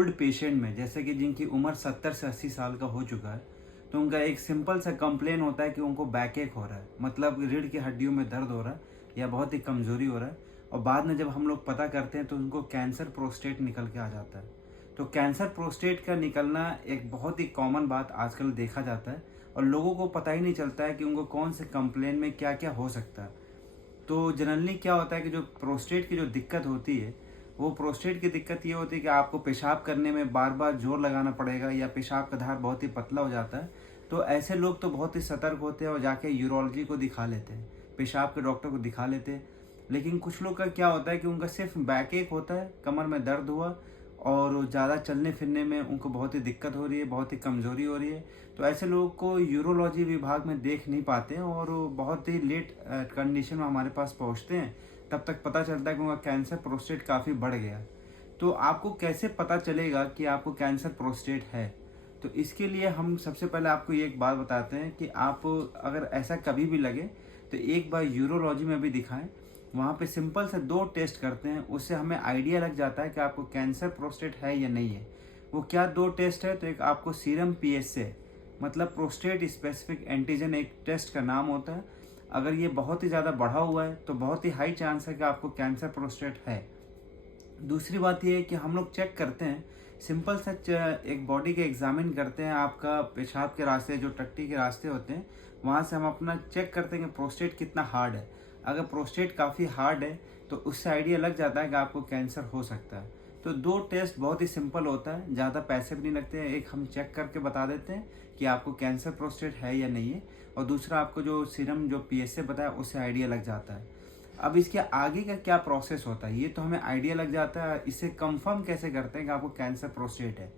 Old patient में, जैसे कि जिनकी उम्र 70 से 80 साल का हो चुका है, तो उनका एक सिंपल सा कंप्लेन होता है कि उनको बैक एक हो रहा है, मतलब रीढ़ की हड्डियों में दर्द हो रहा है या बहुत ही कमज़ोरी हो रहा है। और बाद में जब हम लोग पता करते हैं तो उनको कैंसर प्रोस्टेट निकल के आ जाता है। तो कैंसर प्रोस्टेट का निकलना एक बहुत ही कॉमन बात आजकल देखा जाता है, और लोगों को पता ही नहीं चलता है कि उनको कौन से कंप्लेन में क्या क्या हो सकता है। तो जनरली क्या होता है कि जो प्रोस्टेट की जो दिक्कत होती है, वो प्रोस्टेट की दिक्कत ये होती है कि आपको पेशाब करने में बार बार जोर लगाना पड़ेगा, या पेशाब का धार बहुत ही पतला हो जाता है। तो ऐसे लोग तो बहुत ही सतर्क होते हैं और जाके यूरोलॉजी को दिखा लेते हैं, पेशाब के डॉक्टर को दिखा लेते हैं। लेकिन कुछ लोग का क्या होता है कि उनका सिर्फ बैक एक होता है, कमर में दर्द हुआ और ज़्यादा चलने फिरने में उनको बहुत ही दिक्कत हो रही है, बहुत ही कमज़ोरी हो रही है। तो ऐसे लोगों को यूरोलॉजी विभाग में देख नहीं पाते हैं, और वो बहुत ही लेट कंडीशन में हमारे पास पहुंचते हैं। तब तक पता चलता है कि उनका कैंसर प्रोस्टेट काफ़ी बढ़ गया है। तो आपको कैसे पता चलेगा कि आपको कैंसर प्रोस्टेट है? तो इसके लिए हम सबसे पहले आपको ये एक बात बताते हैं कि आप अगर ऐसा कभी भी लगे तो एक बार यूरोलॉजी में भी दिखाएं। वहाँ पे सिंपल से 2 टेस्ट करते हैं, उससे हमें आइडिया लग जाता है कि आपको कैंसर प्रोस्टेट है या नहीं है। वो क्या 2 टेस्ट है? तो एक आपको सीरम पीएसए, मतलब प्रोस्टेट स्पेसिफिक एंटीजन, एक टेस्ट का नाम होता है। अगर ये बहुत ही ज़्यादा बढ़ा हुआ है तो बहुत ही हाई चांस है कि आपको कैंसर प्रोस्टेट है। दूसरी बात ये है कि हम लोग चेक करते हैं, सिंपल सा एक बॉडी के एग्जामिन करते हैं, आपका पेशाब के रास्ते, जो टट्टी के रास्ते होते हैं, वहाँ से हम अपना चेक करते हैं कि प्रोस्टेट कितना हार्ड है। अगर प्रोस्टेट काफ़ी हार्ड है तो उससे आइडिया लग जाता है कि आपको कैंसर हो सकता है। तो 2 टेस्ट बहुत ही सिंपल होता है, ज़्यादा पैसे भी नहीं लगते हैं। एक हम चेक करके बता देते हैं कि आपको कैंसर प्रोस्टेट है या नहीं है, और दूसरा आपको जो सीरम जो पीएसए बताया उससे आइडिया लग जाता है। अब इसके आगे का क्या प्रोसेस होता है ये तो हमें आइडिया लग जाता है, इसे कंफर्म कैसे करते हैं कि आपको कैंसर प्रोस्टेट है।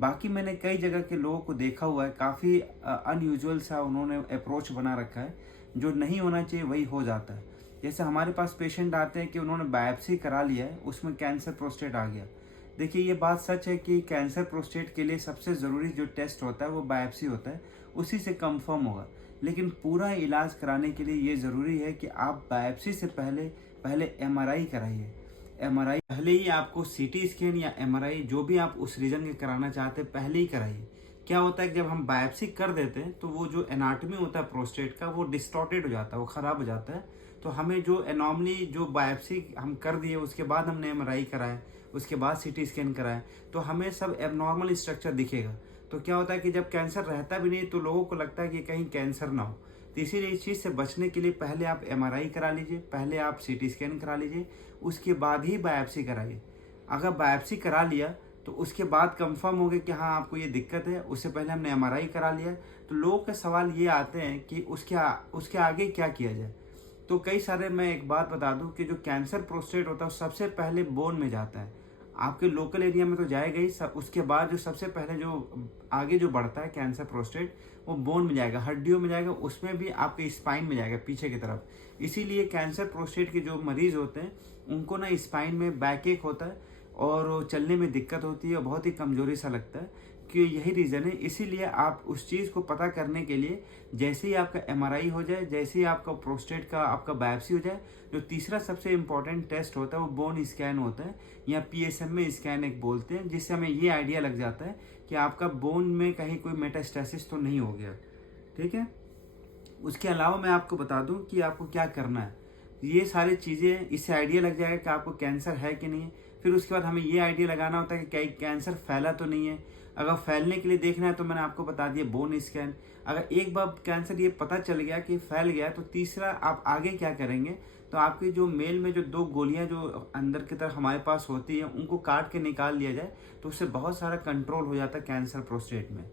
बाकी मैंने कई जगह के लोगों को देखा हुआ है, काफ़ी अनयूजुअल सा उन्होंने अप्रोच बना रखा है, जो नहीं होना चाहिए वही हो जाता है। जैसे हमारे पास पेशेंट आते हैं कि उन्होंने बायोप्सी करा लिया है, उसमें कैंसर प्रोस्टेट आ गया। देखिए, ये बात सच है कि कैंसर प्रोस्टेट के लिए सबसे ज़रूरी जो टेस्ट होता है वो बायोप्सी होता है, उसी से कंफर्म होगा। लेकिन पूरा इलाज कराने के लिए ये ज़रूरी है कि आप बायोप्सी से पहले पहले एमआरआई कराइए। एमआरआई पहले ही आपको सीटी स्कैन या एमआरआई जो भी आप उस रीजन के कराना चाहते हैं पहले ही कराइए। क्या होता है कि जब हम बायोप्सी कर देते हैं तो वो जो एनाटॉमी होता है प्रोस्टेट का, वो डिस्टॉर्टेड हो जाता है, वो ख़राब हो जाता है। तो हमें जो एनॉर्मली जो बायोप्सी हम कर दिए, उसके बाद हमने एमआरआई कराए, उसके बाद सीटी स्कैन कराए, तो हमें सब एबनॉर्मल स्ट्रक्चर दिखेगा। तो क्या होता है कि जब कैंसर रहता भी नहीं तो लोगों को लगता है कि कहीं कैंसर ना हो। तो इसीलिए इस चीज़ से बचने के लिए पहले आप एमआरआई करा लीजिए, पहले आप सीटी स्कैन करा लीजिए, उसके बाद ही बायोप्सी कराइए। अगर बायोप्सी करा लिया तो उसके बाद कंफर्म हो गया कि हाँ आपको ये दिक्कत है, उससे पहले हमने एमआरआई करा लिया, तो लोगों के सवाल ये आते हैं कि उसके आगे क्या किया जाए। तो कई सारे, मैं एक बात बता दूं कि जो कैंसर प्रोस्टेट होता है सबसे पहले बोन में जाता है। आपके लोकल एरिया में तो जाएगा ही सब, उसके बाद जो सबसे पहले जो आगे जो बढ़ता है कैंसर प्रोस्टेट, वो बोन में जाएगा, हड्डियों में जाएगा, उसमें भी आपके स्पाइन में जाएगा पीछे की तरफ। इसीलिए कैंसर प्रोस्टेट के जो मरीज होते हैं उनको ना स्पाइन में बैक एक होता है, और चलने में दिक्कत होती है और बहुत ही कमजोरी सा लगता है, कि यही रीज़न है। इसीलिए आप उस चीज़ को पता करने के लिए जैसे ही आपका एमआरआई हो जाए, जैसे ही आपका प्रोस्टेट का आपका बायोप्सी हो जाए, जो तीसरा सबसे इम्पॉर्टेंट टेस्ट होता है वो बोन स्कैन होता है, या पीएसएमए स्कैन एक बोलते हैं, जिससे हमें ये आइडिया लग जाता है कि आपका बोन में कहीं कोई मेटास्टेसिस तो नहीं हो गया। ठीक है। उसके अलावा मैं आपको बता दूं कि आपको क्या करना है। ये सारी चीज़ें, इससे आइडिया लग जाएगा कि आपको कैंसर है कि नहीं है। फिर उसके बाद हमें ये आइडिया लगाना होता है कि क्या कैंसर फैला तो नहीं है। अगर फैलने के लिए देखना है तो मैंने आपको बता दिया बोन स्कैन। अगर एक बार कैंसर ये पता चल गया कि फैल गया, तो तीसरा आप आगे क्या करेंगे, तो आपकी जो मेल में जो 2 गोलियां जो अंदर की तरफ हमारे पास होती है उनको काट के निकाल लिया जाए, तो उससे बहुत सारा कंट्रोल हो जाता है कैंसर प्रोस्टेट में।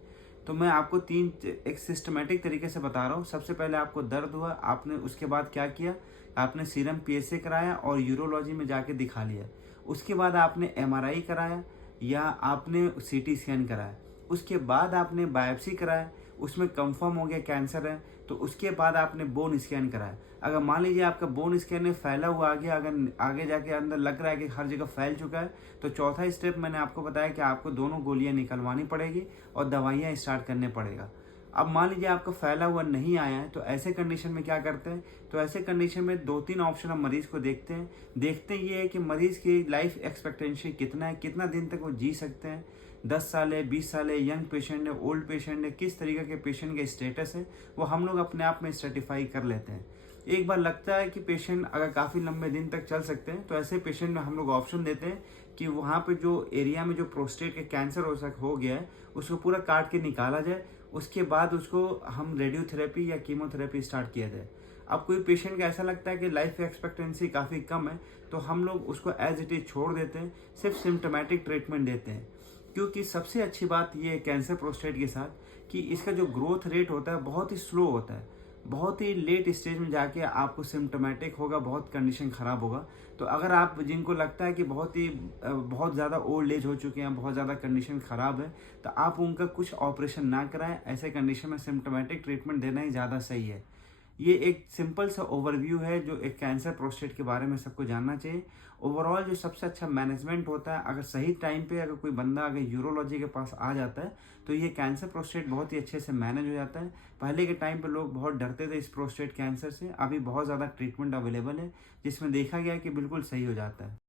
तो मैं आपको 3 एक सिस्टमेटिक तरीके से बता रहा हूँ। सबसे पहले आपको दर्द हुआ, आपने उसके बाद क्या किया, आपने सीरम पीएसए कराया और यूरोलॉजी में जाके दिखा लिया। उसके बाद आपने एमआरआई कराया या आपने सीटी स्कैन कराया। उसके बाद आपने बायोप्सी कराया, उसमें कंफर्म हो गया कैंसर है, तो उसके बाद आपने बोन स्कैन कराया। अगर मान लीजिए आपका बोन स्कैन में फैला हुआ आ गया, अगर आगे जाके अंदर लग रहा है कि हर जगह फैल चुका है, तो चौथा स्टेप मैंने आपको बताया कि आपको दोनों गोलियां निकलवानी पड़ेगी और दवाइयां स्टार्ट करने पड़ेगा। अब मान लीजिए आपका फैला हुआ नहीं आया है, तो ऐसे कंडीशन में क्या करते हैं, तो ऐसे कंडीशन में 2-3 ऑप्शन हम मरीज़ को देखते ये है कि मरीज़ की लाइफ एक्सपेक्टेंसी कितना है, कितना दिन तक वो जी सकते हैं, 10 साल है, 20 साल है, यंग पेशेंट है, ओल्ड पेशेंट है, किस तरीके के पेशेंट का स्टेटस है, वो हम लोग अपने आप में सर्टिफाई कर लेते हैं। एक बार लगता है कि पेशेंट अगर काफ़ी लंबे दिन तक चल सकते हैं, तो ऐसे पेशेंट में हम लोग ऑप्शन देते हैं कि वहाँ पे जो एरिया में जो प्रोस्टेट के कैंसर हो गया है, उसको पूरा काट के निकाला जाए, उसके बाद उसको हम रेडियोथेरेपी या कीमोथेरेपी स्टार्ट किया जाए। अब कोई पेशेंट का ऐसा लगता है कि लाइफ एक्सपेक्टेंसी काफ़ी कम है, तो हम लोग उसको एज इट इज़ छोड़ देते हैं, सिर्फ सिम्टोमेटिक ट्रीटमेंट देते हैं। क्योंकि सबसे अच्छी बात ये है कैंसर प्रोस्टेट के साथ कि इसका जो ग्रोथ रेट होता है बहुत ही स्लो होता है, बहुत ही लेट स्टेज में जाके आपको सिम्टोमेटिक होगा, बहुत कंडीशन ख़राब होगा। तो अगर आप जिनको लगता है कि बहुत ज़्यादा ओल्ड एज हो चुके हैं, बहुत ज़्यादा कंडीशन ख़राब है, तो आप उनका कुछ ऑपरेशन ना कराएं। ऐसे कंडीशन में सिम्टोमेटिक ट्रीटमेंट देना ही ज़्यादा सही है। ये एक सिंपल सा ओवरव्यू है जो एक कैंसर प्रोस्टेट के बारे में सबको जानना चाहिए। ओवरऑल जो सबसे अच्छा मैनेजमेंट होता है, अगर सही टाइम पे अगर कोई बंदा अगर यूरोलॉजी के पास आ जाता है, तो ये कैंसर प्रोस्टेट बहुत ही अच्छे से मैनेज हो जाता है। पहले के टाइम पे लोग बहुत डरते थे इस प्रोस्टेट कैंसर से, अभी बहुत ज़्यादा ट्रीटमेंट अवेलेबल है जिसमें देखा गया है कि बिल्कुल सही हो जाता है।